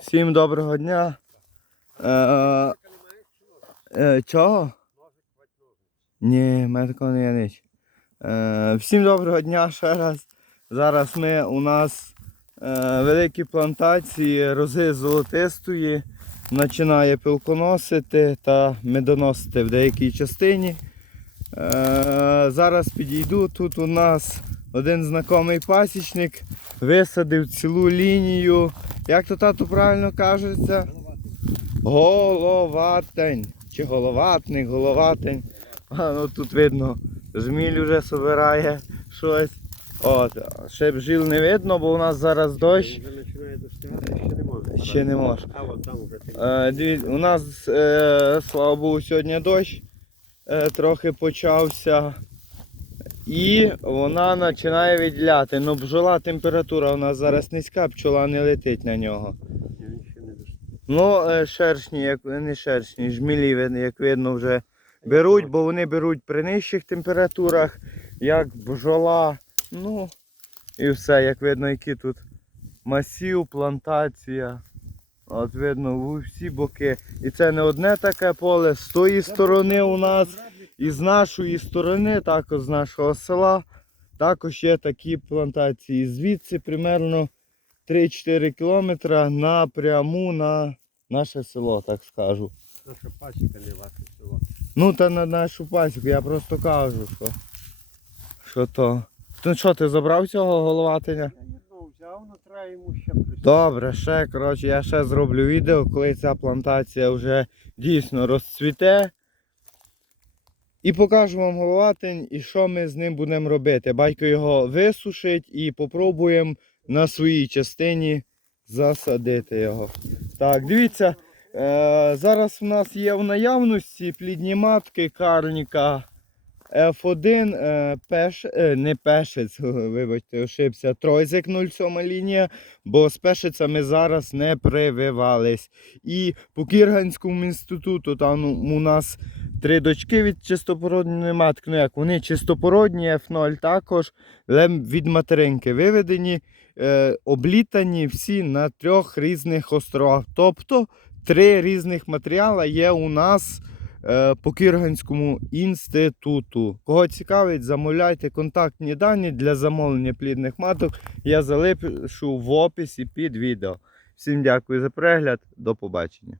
Всім доброго дня. Е, е, чого? Ні, мене такого не є ніч. Е, всім доброго дня ще раз. Зараз ми у нас е, великі плантації рози золотистої. Починає пилконосити та медоносити в деякій частині. Е, зараз підійду. Тут у нас один знайомий пасічник висадив цілу лінію. Як то тату правильно кажеться? Головатень. Чи головатник, головатень. А, ну тут видно, жміль вже собирає щось. От, ще бжіл не видно, бо у нас зараз дощ. Ще не може. Е, диві- у нас, е, слава Богу, сьогодні дощ е, трохи почався. І вона починає відділяти. Ну, бджола температура у нас зараз низька, пчола не летить на нього. Ну, е, шершні, як не шершні, жмілі, як видно, вже беруть, бо вони беруть при нижчих температурах, як бджола. Ну, і все, як видно, які тут масів, плантація. От видно, у всі боки. І це не одне таке поле, з тої сторони у нас, і з нашої сторони, також з нашого села, також є такі плантації. Звідси примерно 3-4 кілометри напряму на наше село, так скажу. Наша пасіка не ваше село. Ну та на нашу пасіку, я просто кажу, що, що то. Ну що, ти забрав цього головатиня? Присутити. Добре, ще, коротше, я ще зроблю відео, коли ця плантація вже дійсно розцвіте. І покажу вам головатень і що ми з ним будемо робити. Батько його висушить і попробуємо на своїй частині засадити його. Так, дивіться, е, зараз в нас є в наявності плідні матки карліка F1, е, пеш, е, не пешець, вибачте, ошибся, тройзик 07 лінія, бо з пешицями зараз не прививались. І по Кірганському інституту там у нас три дочки від чистопородної матки. Ну як вони чистопородні, F0 також, але від материнки виведені, е, облітані всі на трьох різних островах. Тобто три різних матеріали є у нас е, по Кірганському інституту. Кого цікавить, замовляйте контактні дані для замовлення плідних маток. Я залишу в описі під відео. Всім дякую за перегляд, до побачення.